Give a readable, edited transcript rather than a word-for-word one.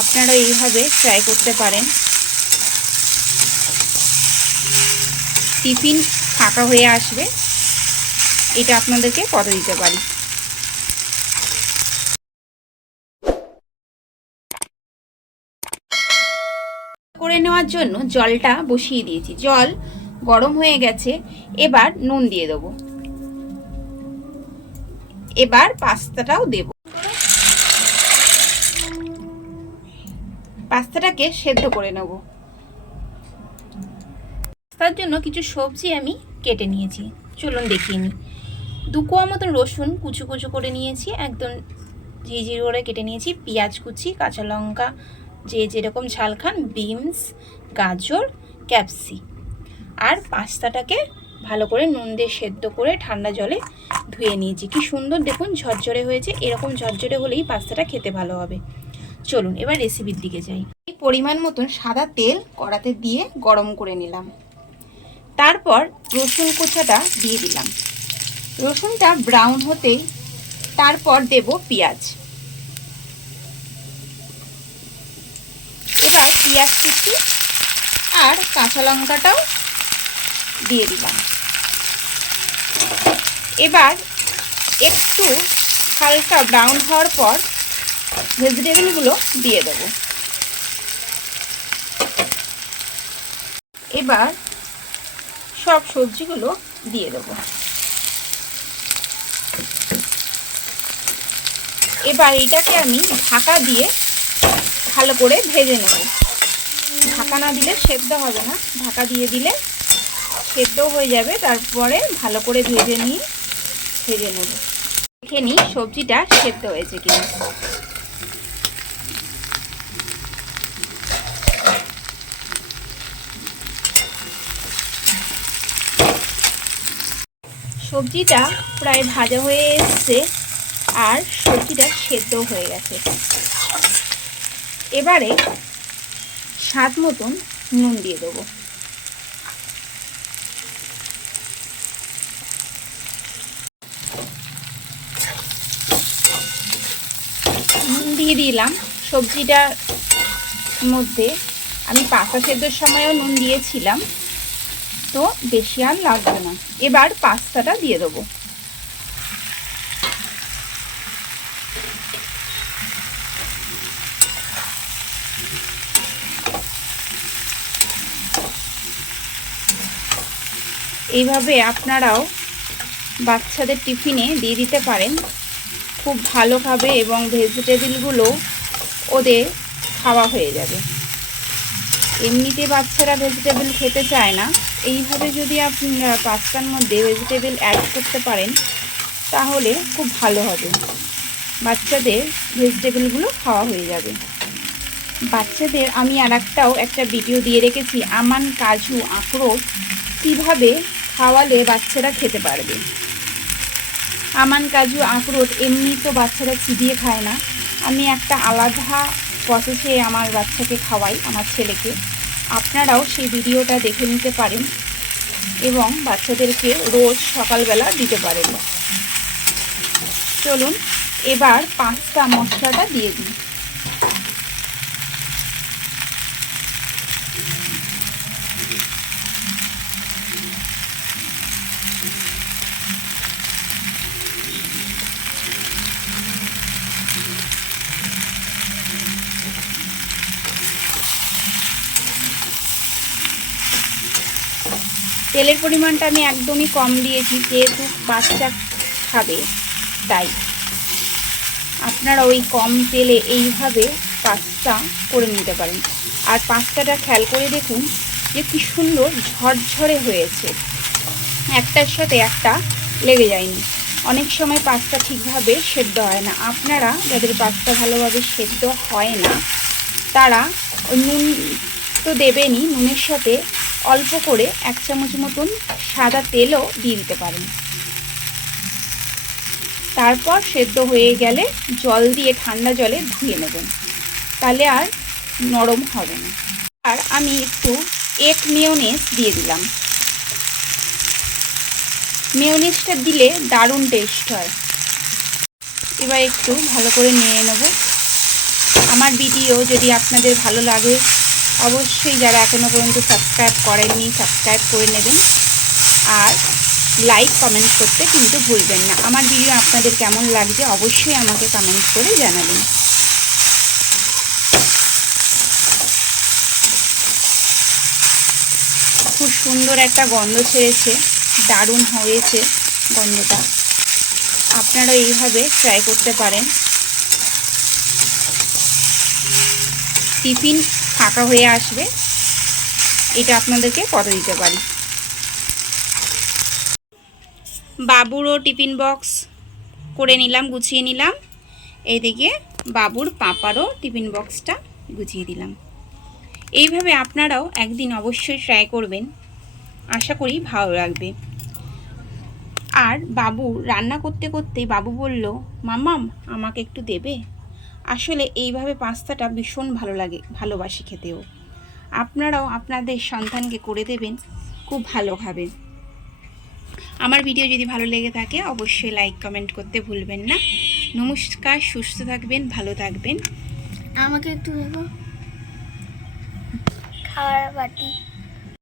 আপনারা এইভাবে ট্রাই করতে পারেন। টিফিন ফাঁকা হয়ে আসবে, এটা আপনাদেরকে কথা দিতে পারি। করে নেওয়ার জন্য জলটা বসিয়ে দিয়েছি, জল গরম হয়ে গেছে। এবার নুন দিয়ে দেবো, এবার পাস্তাটাও দেব। পাস্তাটাকে সেদ্ধ করে নেব। তার জন্য কিছু সবজি আমি কেটে নিয়েছি, চলুন দেখিয়ে নিই। 2 কোয়া মতন রসুন কুচু কুচু করে নিয়েছি, একদম ঝিঝির করে কেটে নিয়েছি। পেঁয়াজ কুচি, কাঁচা লঙ্কা যে যেরকম ঝাল খান, বিনস, গাজর, ক্যাপসি। আর পাস্তাটাকে ভালো করে নুন দিয়ে সেদ্ধ করে ঠান্ডা জলে ধুয়ে নিয়েছি। কি সুন্দর দেখুন ঝরঝরে হয়েছে, এরকম ঝরঝরে হলেই পাস্তাটা খেতে ভালো হবে। চলুন এবার রেসিপির দিকে যাই। পরিমাণ মতন সাদা তেল কড়াতে দিয়ে গরম করে নিলাম। তারপর রসুন কোচাটা দিয়ে দিলাম। রসুনটা ব্রাউন হতেই তারপর দেব পেঁয়াজ। এবার পেঁয়াজ কুচি আর কাঁচা লঙ্কাটাও দিয়ে দিলাম। এবার একটু হালকা ব্রাউন হওয়ার পর ভেজিটেবলগুলো দিয়ে দেব। এবার সব সবজিগুলো দিয়ে দেব। এবার এটাকে আমি ঢাকা দিয়ে ভালো করে ভেজে নেব। ঢাকা না দিলে সেদ্ধ হবে না, ঢাকা দিয়ে দিলে সেদ্ধ হয়ে যাবে। তারপরে ভালো করে ভেজে নেব। দেখে নিই সবজিটা সেদ্ধ হয়েছে কিনা। সবজিটা প্রায় ভাজা হয়ে এসছে আর সবজিটা সেদ্ধ হয়ে গেছে। এবারে স্বাদ মতন নুন দিয়ে দেবো। নুন দিয়ে দিলাম সবজিটার মধ্যে। আমি পাস্তা সেদ্ধর সময়ও নুন দিয়েছিলাম, তো বেশি আর লাগবে না। এবার পাস্তাটা দিয়ে দেবো। এইভাবে আপনারাও বাচ্চাদের টিফিনে দিয়ে দিতে পারেন, খুব ভালো খাবে এবং ভেজিটেবলগুলো ওদের খাওয়া হয়ে যাবে। এমনিতে বাচ্চারা ভেজিটেবল খেতে চায় না, এইভাবে যদি আপনারা পাস্তার মধ্যে ভেজিটেবল অ্যাড করতে পারেন তাহলে খুব ভালো হবে, বাচ্চাদের ভেজিটেবলগুলো খাওয়া হয়ে যাবে। বাচ্চাদের আমি একটা ভিডিও দিয়ে রেখেছি, আমান, কাজু, আখরোট কীভাবে খাওয়ালে বাচ্চারা খেতে পারবে। আমান, কাজু, আখরোট এমনি তো বাচ্চারা চিবিয়ে খায় না, আমি একটা আলাদা প্রসেসে আমার বাচ্চাকে খাওয়াই, আমার ছেলেকে। আপনারাও সেই ভিডিওটা দেখে নিতে পারেন এবং বাচ্চাদেরকে রোজ সকালবেলা দিতে পারেন। চলুন এবার পাস্তা মশলাটা দিয়ে দিই। তেলের পরিমাণটা আমি একদমই কম দিয়েছি, যেহেতু বাচ্চা খাবে তাই। আপনারা ওই কম তেলে এইভাবে পাস্তা করে নিতে পারেন। আর পাস্তাটা খেয়াল করে দেখুন যে কি সুন্দর ঝরঝরে হয়েছে, একটার সাথে একটা লেগে যায়নি। অনেক সময় পাস্তা ঠিকভাবে সেদ্ধ হয় না, আপনারা যাদের পাস্তা ভালোভাবে সেদ্ধ হয় না তারা নুন তো দেবেনই, নুনের সাথে অল্প করে 1 চামচ মতন সাদা তেলও দিয়ে দিতে পারেন। তারপর সেদ্ধ হয়ে গেলে জল দিয়ে ঠান্ডা জলে ধুয়ে নেবেন, তাহলে আর নরম হবে না। আর আমি একটু এগ মেয়োনেজ দিয়ে দিলাম। মেয়োনেজটা দিলে দারুণ টেস্ট হয়। এবার একটু ভালো করে নিয়ে নেব। আমার ভিডিও যদি আপনাদের ভালো লাগে অবশ্যই যারা এখনও পর্যন্ত সাবস্ক্রাইব করেননি সাবস্ক্রাইব করে নেবেন, আর লাইক কমেন্ট করতে কিন্তু ভুলবেন না। আমার ভিডিও আপনাদের কেমন লাগছে অবশ্যই আমাকে কমেন্ট করে জানাবেন। খুব সুন্দর একটা গন্ধ ছেড়েছে, দারুণ হয়েছে গন্ধটা। আপনারা এইভাবে ট্রাই করতে পারেন। টিফিন ফাঁকা হয়ে আসবে, এটা আপনাদেরকে কথা দিতে পারি। বাবুরও টিফিন বক্স করে নিলাম, গুছিয়ে নিলাম। এইদিকে বাবুর পাপারও টিফিন বক্সটা গুছিয়ে দিলাম। এইভাবে আপনারাও একদিন অবশ্যই ট্রাই করবেন, আশা করি ভালো লাগবে। আর বাবু রান্না করতে করতেই বাবু বলল, মাম্মাম আমাকে একটু দেবে? আসলে এইভাবে পাস্তাটা ভীষণ ভালো লাগে, ভালোবাসি খেতেও। আপনারাও আপনাদের সন্তানকে করে দেবেন, খুব ভালো খাবে। আমার ভিডিও যদি ভালো লেগে থাকে অবশ্যই লাইক কমেন্ট করতে ভুলবেন না। নমস্কার, সুস্থ থাকবেন, ভালো থাকবেন। আমাকে একটু দেবো খাওয়ার বাটি।